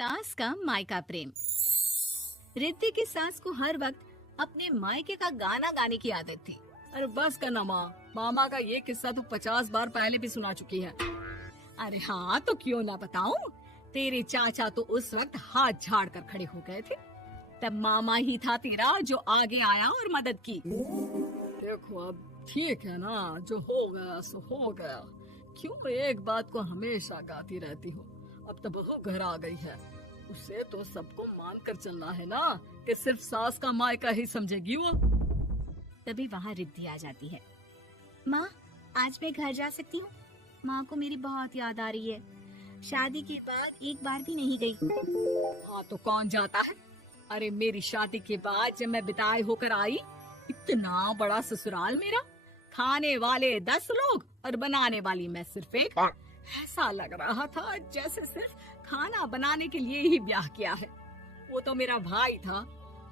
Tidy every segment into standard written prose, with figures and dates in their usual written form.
सास का मायका प्रेम। रिद्धि की सास को हर वक्त अपने मायके का गाना गाने की आदत थी। अरे बस करना माँ, मामा का ये किस्सा तो 50 बार पहले भी सुना चुकी है। अरे हाँ, तो क्यों ना बताऊं। तेरे चाचा तो उस वक्त हाथ झाड़ कर खड़े हो गए थे। तब मामा ही था तेरा जो आगे आया और मदद की। देखो अब ठीक है ना, जो हो गया सो हो गया। क्यों एक बात को हमेशा गाती रहती हो। अब तो बहू घर आ गई है, उसे तो सबको मान कर चलना है ना, कि सिर्फ सास का मायका ही समझेगी वो। तभी वहाँ रिद्धि आ जाती है। माँ, आज मैं घर जा सकती हूँ? माँ को मेरी बहुत याद आ रही है। शादी के बाद एक बार भी नहीं गई। हाँ तो कौन जाता है। अरे मेरी शादी के बाद जब मैं बिदाई होकर आई, इतना बड़ा ससुराल मेरा, खाने वाले 10 लोग और बनाने वाली मैं सिर्फ एक। ऐसा लग रहा था जैसे सिर्फ खाना बनाने के लिए ही ब्याह किया है। वो तो मेरा भाई था,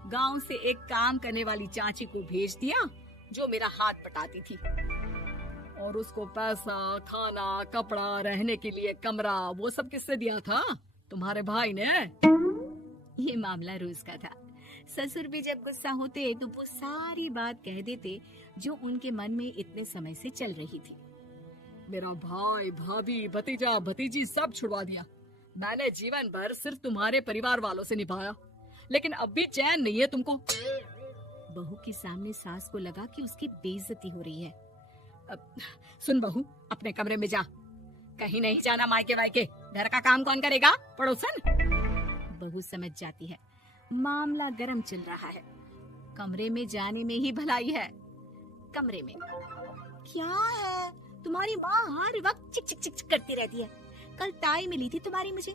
गांव से एक काम करने वाली चाची को भेज दिया जो मेरा हाथ पटाती थी, और उसको पैसा, खाना, कपड़ा, रहने के लिए कमरा, वो सब किससे दिया था? तुम्हारे भाई ने। ये मामला रोज का था। ससुर भी जब गुस्सा होते तो वो सारी बात कह देते जो उनके मन में इतने समय से चल रही थी। मेरा भाई, भाभी, भतीजा, भतीजी सब छुड़वा दिया। मैंने जीवन भर सिर्फ तुम्हारे परिवार वालों से निभाया, लेकिन अब भी चैन नहीं है तुमको। बहू के सामने सास को लगा कि उसकी बेइज्जती हो रही है। अब सुन बहू, अपने कमरे में जा, कहीं नहीं जाना मायके वायके। घर का काम कौन करेगा? पड़ोसन। बहू समझ जाती है मामला गर्म चल रहा है। कमरे में जाने में ही भलाई है। कमरे में क्या है? तुम्हारी माँ हर वक्त चिक चिक चिक चिक करती रहती है। कल ताई मिली थी तुम्हारी मुझे,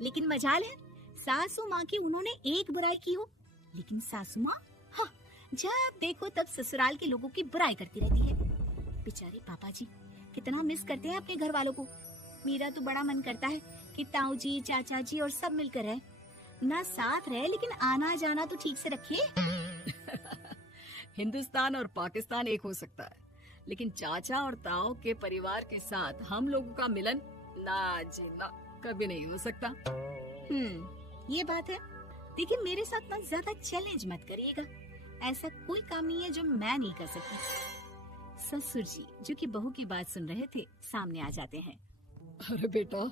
लेकिन मजाल है सासू माँ की उन्होंने एक बुराई की हो, लेकिन सासू माँ हाँ, जब देखो तब ससुराल के लोगों की बुराई करती रहती है। बेचारे पापा जी कितना मिस करते हैं अपने घर वालों को। मेरा तो बड़ा मन करता है कि ताऊ जी, चाचा जी और सब मिलकर रहे, ना साथ रहे लेकिन आना जाना तो ठीक से रखे। हिंदुस्तान और पाकिस्तान एक हो सकता है, लेकिन चाचा और ताऊ के परिवार के साथ हम लोगों का मिलन ना जी ना, कभी नहीं हो सकता। ये बात है। देखिए मेरे साथ ना ज्यादा चैलेंज मत करिएगा। ऐसा कोई काम नहीं है जो मैं नहीं कर सकती। ससुर जी जो कि बहू की बात सुन रहे थे सामने आ जाते हैं। अरे बेटा,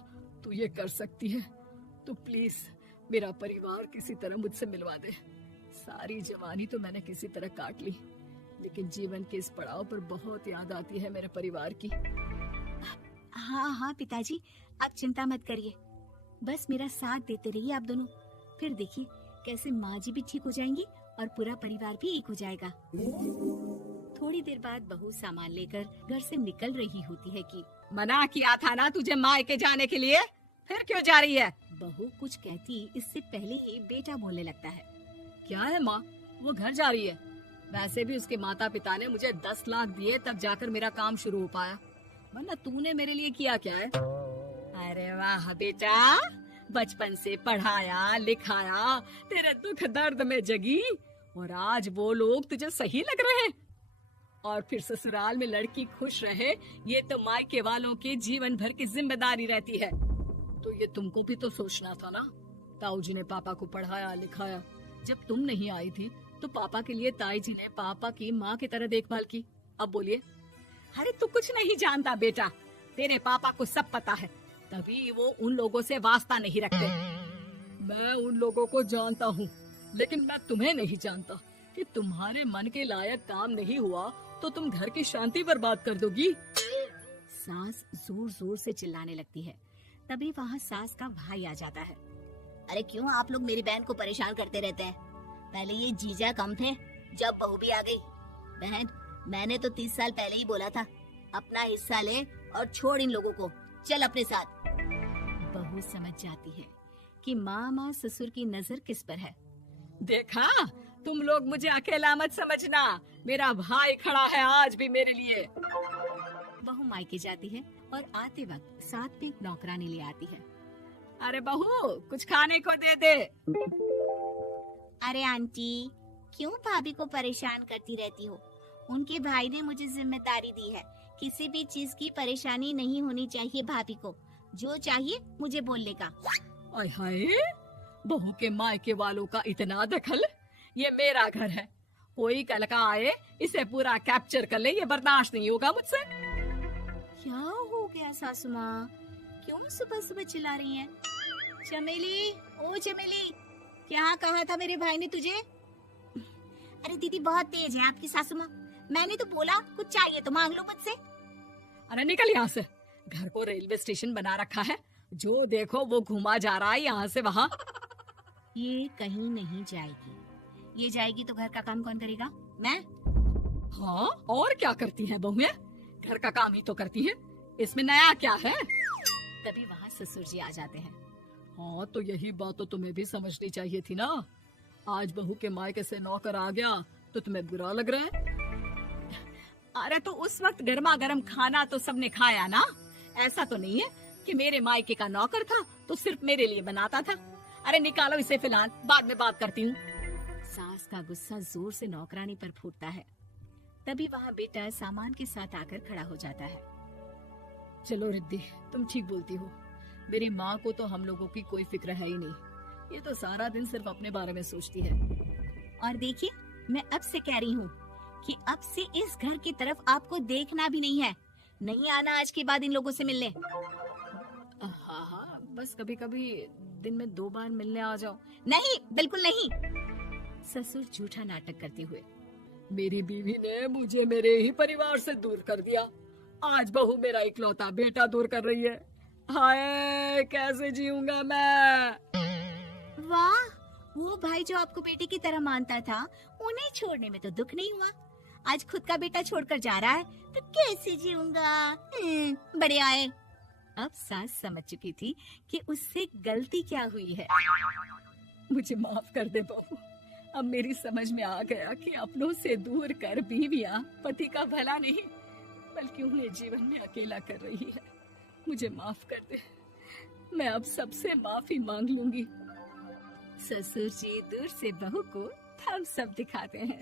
तू ये कर सकती है तो प्लीज मेरा परिवार किसी तरह मुझसे मिलवा दे। सारी जवानी तो मैंने किसी तरह काट ली, लेकिन जीवन के इस पड़ाव पर बहुत याद आती है मेरे परिवार की। हाँ हाँ पिताजी, आप चिंता मत करिए, बस मेरा साथ देते रहिए आप दोनों। फिर देखिए कैसे माँ जी भी ठीक हो जाएंगी और पूरा परिवार भी एक हो जाएगा। थोड़ी देर बाद बहू सामान लेकर घर से निकल रही होती है कि मना किया था ना तुझे मायके जाने के लिए, फिर क्यों जा रही है? बहू कुछ कहती इससे पहले ही बेटा बोलने लगता है। क्या है माँ, वो घर जा रही है। वैसे भी उसके माता पिता ने मुझे 10 लाख दिए तब जाकर मेरा काम शुरू हो पाया, वरना तूने मेरे लिए किया क्या है? अरे वाह बेटा, बचपन से पढ़ाया लिखाया, तेरे दुख दर्द में जगी, और आज वो लोग तुझे सही लग रहे हैं? और फिर ससुराल में लड़की खुश रहे, ये तो मायके वालों की जीवन भर की जिम्मेदारी रहती है। तो ये तुमको भी तो सोचना था ना। ताऊ जी ने पापा को पढ़ाया लिखाया, जब तुम नहीं आई थी तो पापा के लिए ताई जी ने पापा की माँ की तरह देखभाल की। अब बोलिए। अरे तू कुछ नहीं जानता बेटा, तेरे पापा को सब पता है, तभी वो उन लोगों से वास्ता नहीं रखते। मैं उन लोगों को जानता हूँ, लेकिन मैं तुम्हें नहीं जानता कि तुम्हारे मन के लायक काम नहीं हुआ तो तुम घर की शांति बर्बाद कर दोगी। सास जोर जोर से चिल्लाने लगती है। तभी वहाँ सास का भाई आ जाता है। अरे क्यों आप लोग मेरी बहन को परेशान करते रहते हैं? पहले ये जीजा कम थे, जब बहू भी आ गई। बहन, मैंने तो 30 साल पहले ही बोला था, अपना हिस्सा ले और छोड़ इन लोगों को, चल अपने साथ। बहू समझ जाती है कि मामा ससुर की नजर किस पर है। देखा, तुम लोग मुझे अकेला मत समझना, मेरा भाई खड़ा है आज भी मेरे लिए। बहू मायके जाती है और आते वक्त साथ में एक नौकरानी ले आती है। अरे बहू, कुछ खाने को दे दे। अरे आंटी, क्यों भाभी को परेशान करती रहती हो? उनके भाई ने मुझे जिम्मेदारी दी है, किसी भी चीज की परेशानी नहीं होनी चाहिए भाभी को। जो चाहिए मुझे बोलने का। आय हाय, बहू के मायके वालों का इतना दखल। ये मेरा घर है, कोई कल का आए इसे पूरा कैप्चर कर ले, ये बर्दाश्त नहीं होगा मुझसे। क्या हो गया सासू माँ, क्यों सुबह सुबह चिल्ला रही हैं? चमेली, ओ चमेली, क्या कहा था मेरे भाई ने तुझे? अरे दीदी बहुत तेज है आपकी सासू माँ, मैंने तो बोला कुछ चाहिए तो मांग लो मुझसे। अरे निकल यहाँ से, घर को रेलवे स्टेशन बना रखा है, जो देखो वो घुमा जा रहा है यहाँ से वहाँ। ये कहीं नहीं जाएगी, ये जाएगी तो घर का काम कौन करेगा? मैं। हाँ, और क्या करती हैं बहुएं? घर का काम ही तो करती हैं, इसमें नया क्या है? तभी वहाँ ससुर जी आ जाते हैं। हाँ, तो यही बात तो तुम्हें भी समझनी चाहिए थी ना। आज बहू के मायके से नौकर आ गया तो तुम्हें बुरा लग रहा है? अरे तो उस वक्त गर्मा गर्म खाना तो सबने खाया ना। ऐसा तो नहीं है कि मेरे मायके का नौकर था तो सिर्फ मेरे लिए बनाता था। अरे निकालो इसे, फिलहाल बाद में बात करती हूँ। सास का गुस्सा जोर से नौकरानी पर फूटता है। तभी वहाँ बेटा सामान के साथ आकर खड़ा हो जाता है। चलो रिद्धि, तुम ठीक बोलती हो। मेरी माँ को तो हम लोगों की कोई फिक्र है ही नहीं, ये तो सारा दिन सिर्फ अपने बारे में सोचती है। और देखिए, मैं अब से कह रही हूँ कि अब से इस घर की तरफ आपको देखना भी नहीं है, नहीं आना आज के बाद इन लोगों से मिलने। हाँ हाँ, बस कभी कभी दिन में 2 बार मिलने आ जाओ। नहीं, बिल्कुल नहीं। ससुर झूठा नाटक करते हुए। मेरी बीवी ने मुझे मेरे ही परिवार से दूर कर दिया, आज बहू मेरा इकलौता बेटा दूर कर रही है। हाय, कैसे जीऊंगा मैं? वाह, वो भाई जो आपको बेटे की तरह मानता था, उन्हें छोड़ने में तो दुख नहीं हुआ। आज खुद का बेटा छोड़कर जा रहा है तो कैसे जीऊंगा? बड़े आए। अब सास समझ चुकी थी कि उससे गलती क्या हुई है। मुझे माफ कर दे बहू, अब मेरी समझ में आ गया कि अपनों से दूर कर बीवियां पति का भला नहीं बल्कि उन्हें जीवन में अकेला कर रही है। मुझे माफ कर दे, मैं अब सबसे माफी मांग लूंगी। ससुर जी दूर से बहू को थम्स अप दिखाते हैं।